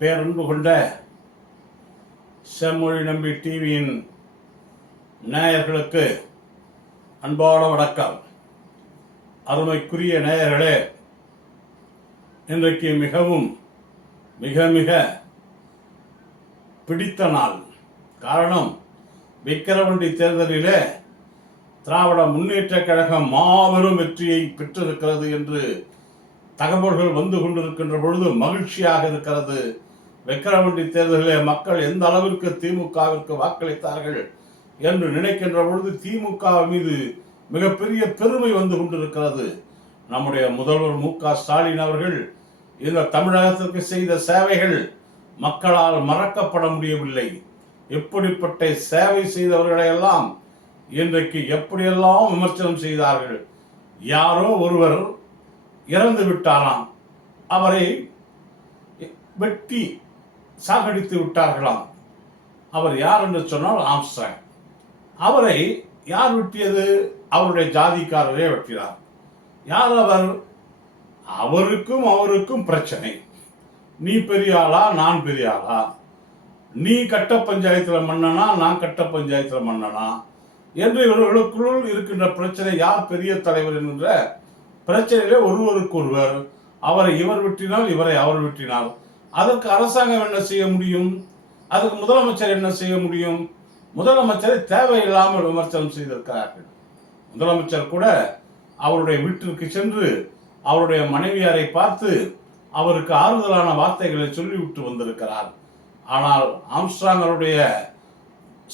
பேரன்பு கொண்ட செம்மொழி நம்பி டிவியின் நேயர்களுக்கு அன்பான வணக்கம். அருமைக்குரிய நேயர்களே, இன்றைக்கு மிகவும் மிக மிக பிடித்த நாள். காரணம், விக்கிரவாண்டி தேர்தலிலே திராவிட முன்னேற்ற கழகம் மாபெரும் வெற்றியை பெற்றிருக்கிறது என்று தகவல்கள் வந்து கொண்டிருக்கின்ற பொழுது மகிழ்ச்சியாக இருக்கிறது. விக்கிரவாண்டி தேர்தலிலே மக்கள் எந்த அளவிற்கு திமுகவிற்கு வாக்களித்தார்கள் என்று நினைக்கின்ற பொழுது திமுக மீது மிகப்பெரிய பெருமை வந்து கொண்டிருக்கிறது. நம்முடைய முதல்வர் மு.க.ஸ்டாலின் அவர்கள் இந்த தமிழகத்திற்கு செய்த சேவைகள் மக்களால் மறக்கப்பட முடியவில்லை. எப்படிப்பட்ட சேவை செய்தவர்களை எல்லாம் இன்றைக்கு எப்படியெல்லாம் விமர்சனம் செய்தார்கள். யாரோ ஒருவர் இறந்து விட்டாராம், அவரை வெட்டி சாகடித்து விட்டார்களாம். அவர் யார் என்று சொன்னால் ஆம்ஸ்ட்ராங். அவரை யார் வெட்டியது? அவருடைய ஜாதிக்காரரே வெட்டினார். யார் அவர்? அவருக்கும் பிரச்சனை. நீ பெரிய ஆளா, நான் பெரிய ஆளா? நீ கட்ட பஞ்சாயத்தில் மன்னனா, நான் கட்ட பஞ்சாயத்தில் மன்னனா என்று இவர்களுக்குள் இருக்கின்ற பிரச்சனை. யார் பெரிய தலைவர் என்கின்ற பிரச்சனையிலே ஒருவருக்கொருவர். அவரை இவர் வெட்டினால், இவரை அவர் வெட்டினார். அதற்கு அரசாங்கம் என்ன செய்ய முடியும்? அதுக்கு முதலமைச்சர் என்ன செய்ய முடியும்? முதலமைச்சரை தேவையில்லாமல் விமர்சனம் செய்திருக்கிறார்கள். முதலமைச்சர் கூட அவருடைய வீட்டிற்கு சென்று அவருடைய மனைவியாரை பார்த்து அவருக்கு ஆறுதலான வார்த்தைகளை சொல்லிவிட்டு வந்திருக்கிறார். ஆனால் ஆம்ஸ்ட்ராங்கருடைய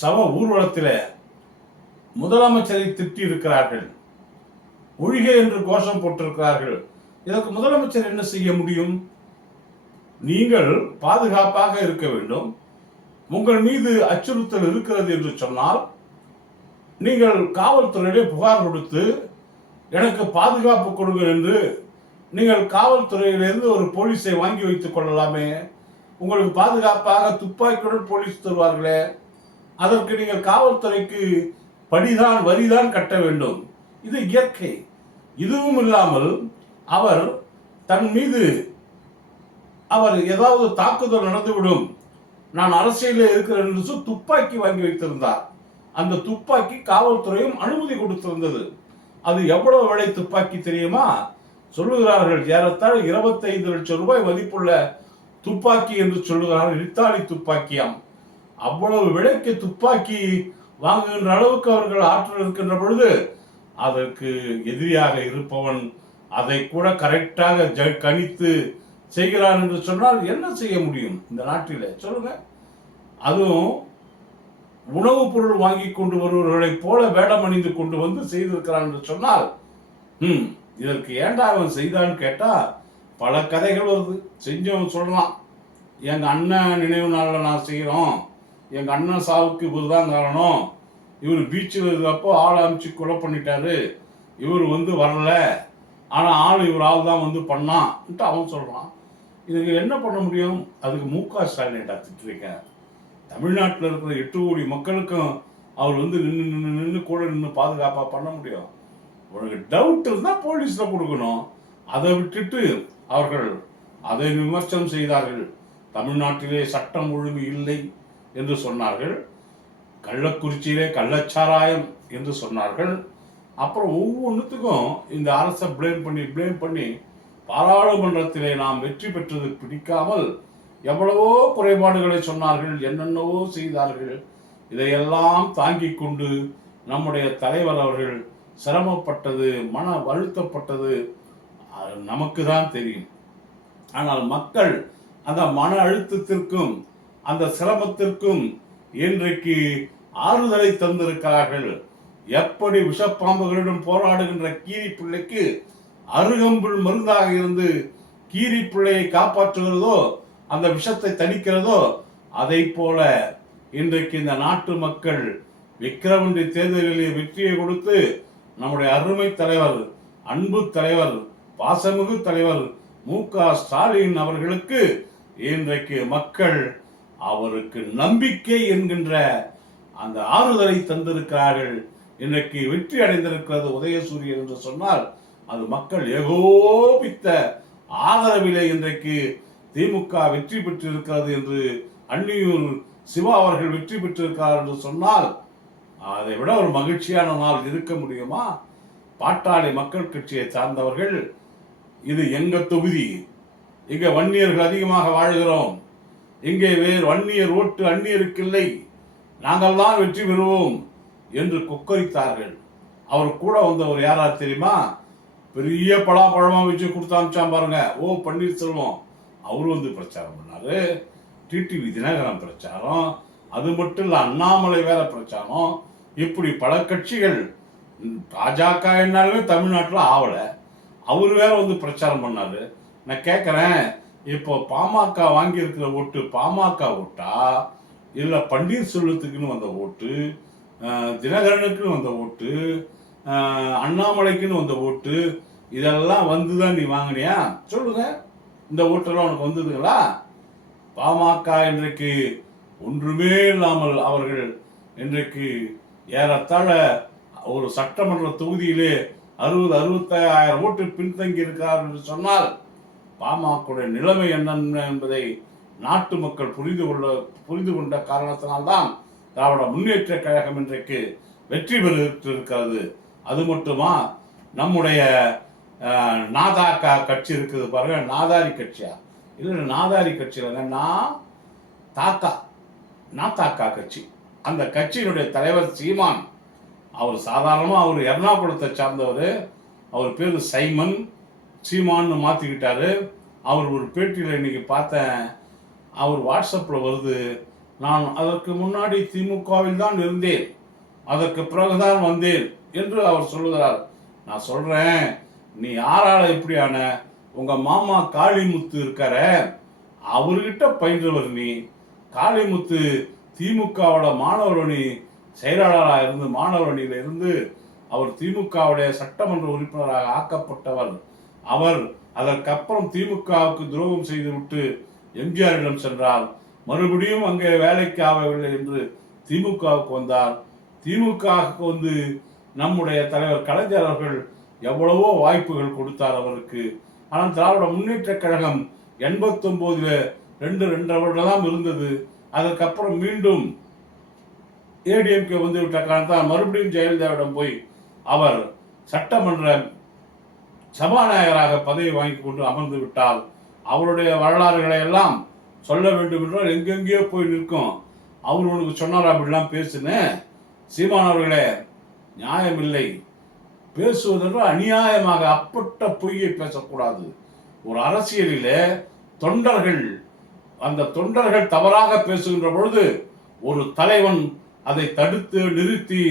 சவ ஊர்வலத்தில் முதலமைச்சரை திட்டி இருக்கிறார்கள், ஒழிக என்று கோஷம் போட்டிருக்கிறார்கள். இதற்கு முதலமைச்சர் என்ன செய்ய முடியும்? நீங்கள் பாதுகாப்பாக இருக்க வேண்டும். உங்கள் மீது அச்சுறுத்தல் இருக்கிறது என்று சொன்னால் நீங்கள் காவல்துறையிலே புகார் கொடுத்து எனக்கு பாதுகாப்பு கொடுங்கள் என்று நீங்கள் காவல்துறையிலிருந்து ஒரு போலீஸை வாங்கி வைத்துக் கொள்ளலாமே. உங்களுக்கு பாதுகாப்பாக துப்பாக்கியுடன் போலீஸ் தருவார்களே. அதற்கு நீங்கள் காவல்துறைக்கு படிதான் வரிதான் கட்ட வேண்டும். இது இயற்கை. இதுவும் இல்லாமல் அவர் தன் மீது ஏதாவது தாக்குதல் நடந்துவிடும், நான் அரசியலில் இருக்கிறேன் என்று துப்பாக்கி வாங்கி வைத்திருந்தார். அந்த துப்பாக்கி காவல்துறையும் அனுமதி கொடுத்திருந்தது. அது எவ்வளவு விலை துப்பாக்கி தெரியுமா? சொல்லுகிறார்கள் ஏறத்தாழ 25 லட்சம் ரூபாய் மதிப்புள்ள துப்பாக்கி என்று சொல்லுகிறார்கள். இத்தாலி துப்பாக்கியாம். அவ்வளவு விலைக்கு துப்பாக்கி வாங்குகின்ற அளவுக்கு அவர்கள் ஆற்றல் இருக்கின்ற பொழுது அதற்கு எதிரியாக இருப்பவன் அதை கூட கரெக்டாக கணித்து செய்கிறான் என்று சொன்னால் என்ன செய்ய முடியும் இந்த நாட்டில்? சொல்லுங்க. அதுவும் உணவுப் பொருள் வாங்கி கொண்டு வருவர்களைப் போல வேடம் அணிந்து கொண்டு வந்து செய்திருக்கிறான் என்று சொன்னால் இதற்கு ஏண்டா அவன் செய்தான்னு கேட்டா பல கதைகள் வருது. செஞ்சவன் சொல்லலாம், எங்க அண்ணன் நினைவு நாளில் நான் செய்கிறோம், எங்க அண்ணன் சாவுக்கு இவர் தான் காரணம், இவர் பீச்சில் இருந்தப்போ ஆள் அமைச்சு கொலை பண்ணிட்டாரு, இவர் வரல, ஆனால் ஆள் இவர் ஆள் தான் பண்ணான்ட்டு அவன் சொல்கிறான். இதுக்கு என்ன பண்ண முடியும்? அதுக்கு மு.க.ஸ்டாலின் திட்டிருக்கேன். தமிழ்நாட்டில் இருக்கிற 8 கோடி மக்களுக்கும் அவர் நின்று கூட நின்று பாதுகாப்பாக பண்ண முடியும். உனக்கு டவுட் இருந்தால் போலீஸில் கொடுக்கணும். அதை விட்டுட்டு அவர்கள் அதை விமர்சனம் செய்தார்கள். தமிழ்நாட்டிலே சட்டம் ஒழுங்கு இல்லை என்று சொன்னார்கள். கள்ளக்குறிச்சியிலே கள்ளச்சாராயம் என்று சொன்னார்கள். அப்புறம் ஒவ்வொன்றுத்துக்கும் இந்த அரசை ப்ளேம் பண்ணி பாராளுமன்றத்திலே நாம் வெற்றி பெற்றது பிடிக்காமல் எவ்வளவோ குறைபாடுகளை சொன்னார்கள், என்னென்னவோ செய்தார்கள். இதையெல்லாம் தாங்கிக் கொண்டு நம்முடைய தலைவர் அவர்கள் சிரமப்பட்டது, மன வருத்தப்பட்டது நமக்கு தான் தெரியும். ஆனால் மக்கள் அந்த மன அழுத்தத்திற்கும் அந்த சிரமத்திற்கும் இன்றைக்கு ஆறுதலை தந்திருக்கிறார்கள். எப்படி விஷப்பாம்புகளிடம் போராடுகின்ற கீரி பிள்ளைக்கு அருகம்புல் மருந்தாக இருந்து கீரி பிள்ளையை காப்பாற்றுகிறதோ, அந்த விஷத்தை தணிக்கிறதோ, அதை போல இன்றைக்கு இந்த நாட்டு மக்கள் விக்கிரவாண்டி தேர்தலில் வெற்றியை கொடுத்து நம்முடைய அருமை தலைவர், அன்பு தலைவர், பாசமிகு தலைவர் மு.க.ஸ்டாலின் அவர்களுக்கு இன்றைக்கு மக்கள் அவருக்கு நம்பிக்கை என்கின்ற அந்த ஆறுதலை தந்திருக்கிறார்கள். இன்றைக்கு வெற்றி அடைந்திருக்கிறது உதயசூரியன் என்று சொன்னால் அது மக்கள் ஏகோபித்த ஆதரவிலே இன்றைக்கு திமுக வெற்றி பெற்றிருக்கிறது என்று அன்னியூர் சிவா அவர்கள் வெற்றி பெற்றிருக்கிறார் என்று சொன்னால் அதை விட ஒரு மகிழ்ச்சியான நாள் இருக்க முடியுமா? பாட்டாளி மக்கள் கட்சியை சார்ந்தவர்கள், இது எங்க தொகுதி, இங்க வன்னியர்கள் அதிகமாக வாழ்கிறோம், இங்கே வேறு வன்னியர் ஓட்டு அந்நியருக்கு இல்லை, நாங்கள் தான் வெற்றி பெறுவோம் என்று கொக்கரித்தார்கள். அவர் கூட வந்தவர் யாரா தெரியுமா? பெரிய பலாப்பழமா வச்சு கொடுத்து அமிச்சான் பாருங்க, ஓ பன்னீர்செல்வம். அவரு வந்து பிரச்சாரம் பண்ணாரு. டிடிவி தினகரன் பிரச்சாரம், அது மட்டும் இல்ல அண்ணாமலை வேற பிரச்சாரம். இப்படி பல கட்சிகள், பாஜக என்னாலுமே தமிழ்நாட்டில் ஆவல, அவர் வேற வந்து பிரச்சாரம் பண்ணாரு. நான் கேட்கிறேன், இப்போ பாமக வாங்கி இருக்கிற ஓட்டு பாமக ஓட்டா, இல்ல பன்னீர்செல்வத்துக்குன்னு வந்த ஓட்டு, தினகரனுக்குன்னு வந்த ஓட்டு, அண்ணாமலைக்குன்னு வந்த ஓட்டு, இதெல்லாம் வந்துதான் நீ வாங்கினியா? சொல்லுங்க, இந்த ஓட்டெல்லாம் உனக்கு வந்ததுங்களா? பாமக இன்றைக்கு ஒன்றுமே இல்லாமல் அவர்கள் இன்றைக்கு ஏறத்தாழ ஒரு சட்டமன்ற தொகுதியிலே 60-65,000 ஓட்டு பின்தங்கி இருக்கிறார் என்று சொன்னால் பாமக நிலைமை என்ன என்பதை நாட்டு மக்கள் புரிந்து கொண்ட காரணத்தினால்தான் திராவிட முன்னேற்ற கழகம் இன்றைக்கு வெற்றி பெற்றிருக்கிறது. அது மட்டுமா, நம்முடைய நாதாக்கா கட்சி இருக்குது பாருங்க, நாதாரி கட்சியா? இல்லை, நாதாரி கட்சி இல்லைங்க, நாத்தாக்கா கட்சி. அந்த கட்சியினுடைய தலைவர் சீமான், அவர் சாதாரணமாக அவர் எர்ணாகுளத்தை சார்ந்தவர், அவர் பேர் சைமன், சீமான்னு மாற்றிக்கிட்டாரு. அவர் ஒரு பேட்டியில் இன்னைக்கு பார்த்தேன், அவர் வாட்ஸ்அப்பில் வருது, நான் அதற்கு முன்னாடி திமுகவில் தான் இருந்தேன், அதற்கு பிறகுதான் வந்தேன் என்று அவர் சொல்லுகிறார். நான் சொல்றேன், நீ யாரால இப்படியான, உங்க மாமா காளிமுத்து இருக்கார, அவர்கிட்ட பயின்றவர் நீ. காளிமுத்து திமுகவோட மாணவரணி செயலாளராக இருந்து, மாணவரணியில இருந்து அவர் திமுகவுடைய சட்டமன்ற உறுப்பினராக ஆக்கப்பட்டவர். அவர் அதற்கப்புறம் திமுகவுக்கு துரோகம் செய்துவிட்டு எம்ஜிஆரிடம் சென்றார். மறுபடியும் அங்கே வேலைக்கு ஆகவில்லை என்று திமுகவுக்கு வந்தார். திமுகவுக்கு வந்து நம்முடைய தலைவர் கலைஞர் அவர்கள் எவ்வளவோ வாய்ப்புகள் கொடுத்தார் அவருக்கு. ஆனால் திராவிட முன்னேற்ற கழகம் 89ல் 2 வருடம் தான் இருந்தது. அதற்கப்புறம் மீண்டும் ஏடிஎம்கே வந்து விட்ட காரணத்தால் மறுபடியும் ஜெயலலிதாவிடம் போய் அவர் சட்டமன்ற சபாநாயகராக பதவி வாங்கி கொண்டு அமர்ந்து விட்டால் அவருடைய வரலாறுகளை எல்லாம் சொல்ல வேண்டும் என்றால் எங்கெங்கேயோ போய் நிற்கும். அவர் உனக்கு சொன்னார் அப்படிலாம் பேசுன்னு. சீமான் அவர்களே, நியாயமில்லை, பேசுவதென்று அநியாயமாக அப்பட்ட பொய்யை பேசக்கூடாது. ஒரு அரசியலிலே தொண்டர்கள், அந்த தொண்டர்கள் தவறாக பேசுகின்ற பொழுது ஒரு தலைவன் அதை தடுத்து நிறுத்தி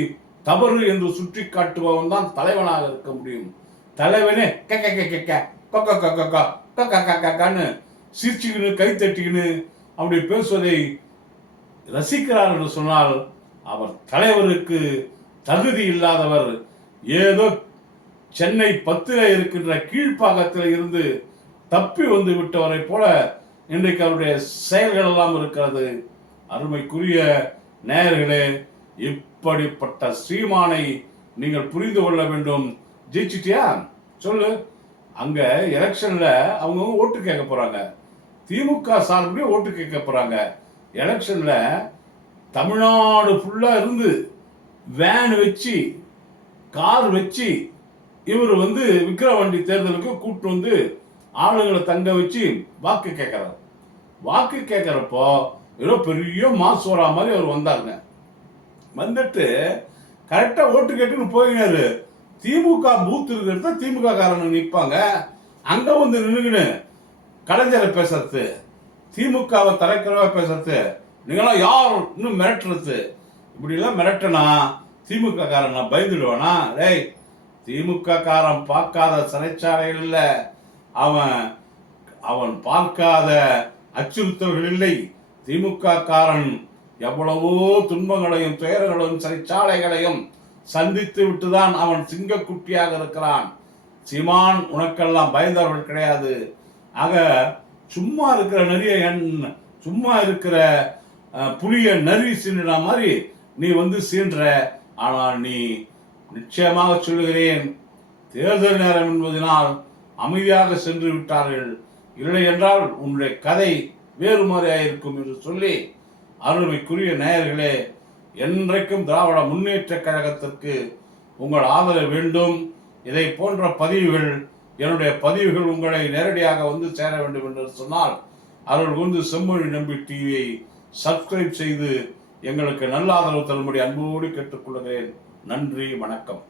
தவறு என்று சுட்டி காட்டுபவன் தான் தலைவனாக இருக்க முடியும். தலைவனே கன்னு சிரிச்சுக்கின்னு கை தட்டிக்கின்னு அப்படி பேசுவதை ரசிக்கிறார் என்று சொன்னால் அவர் தலைவருக்கு தகுதி இல்லாதவர். ஏதோ சென்னை 10ல் இருக்கின்ற கீழ்ப்பாக்கத்தில் இருந்து தப்பி வந்து விட்டவரை போல இன்றைக்கு அவருடைய செயல்கள் எல்லாம் இருக்கிறது. அருமைக்குரிய நேயர்களே, இப்படிப்பட்ட சீமானை நீங்கள் புரிந்து கொள்ள வேண்டும். ஜெயிச்சிட்டியா சொல்லு. அங்க எலெக்ஷன்ல அவங்க ஓட்டு கேட்க போறாங்க, திமுக சார்பு ஓட்டு கேட்க போறாங்க. எலெக்ஷன்ல தமிழ்நாடு ஃபுல்லா இருந்து வேன் வச்சு, கார் வச்சு இவர் வந்து விக்கிரவாண்டி தேர்தலுக்கு கூட்டு வந்து ஆளுங்களை தங்க வச்சு வாக்கு கேட்கிறார். வாக்கு கேட்கிறப்போ ஏதோ பெரிய மாசோரா மாதிரி அவர் வந்தாருங்க. வந்துட்டு கரெக்டா ஓட்டு கேட்டுன்னு போயினாரு. திமுக பூத் இருக்கிறத திமுக காரங்க நிற்பாங்க, அங்க வந்து நின்றுன்னு கலைஞரை பேசுறது, திமுகவை தலைக்கிறவா பேசுறது, நீங்களாம் யார் இன்னும் மிரட்டுறது, இப்படி எல்லாம் மிரட்டனா திமுக காரன் நான் பயந்துடுவானா? டேய், திமுக காரன் பார்க்காத சிறைச்சாலைகள் இல்லை, அவன் பார்க்காத அச்சுறுத்தல்கள் இல்லை. திமுக காரன் எவ்வளவோ துன்பங்களையும் துயரங்களையும் சிறைச்சாலைகளையும் சந்தித்து விட்டுதான் அவன் சிங்கக்குட்டியாக இருக்கிறான். சீமான், உனக்கெல்லாம் பயந்தவர்கள் கிடையாது. ஆக சும்மா இருக்கிற நிறைய சும்மா இருக்கிற புளிய நரி சீன்ற மாதிரி நீ வந்து சீன்ற. ஆனால் நீ நிச்சயமாக சொல்லுகிறேன், தேர்தல் நேரம் என்பதனால் அமைதியாக சென்று விட்டார்கள். இல்லை என்றால் உன்னுடைய கதை வேறு மாதிரியாயிருக்கும் என்று சொல்லி, அருமைக்குரிய நேயர்களே, என்றைக்கும் திராவிட முன்னேற்ற கழகத்திற்கு உங்கள் ஆதரவு வேண்டும். இதை போன்ற பதிவுகள், என்னுடைய பதிவுகள் உங்களை நேரடியாக வந்து சேர வேண்டும் என்று சொன்னால் அவர்கள் வந்து செம்மொழி நம்பி டிவியை சப்ஸ்கிரைப் செய்து எங்களுக்கு நல்ல ஆதரவு தரும்படி அன்போடு கேட்டுக்கொள்கிறேன். நன்றி, வணக்கம்.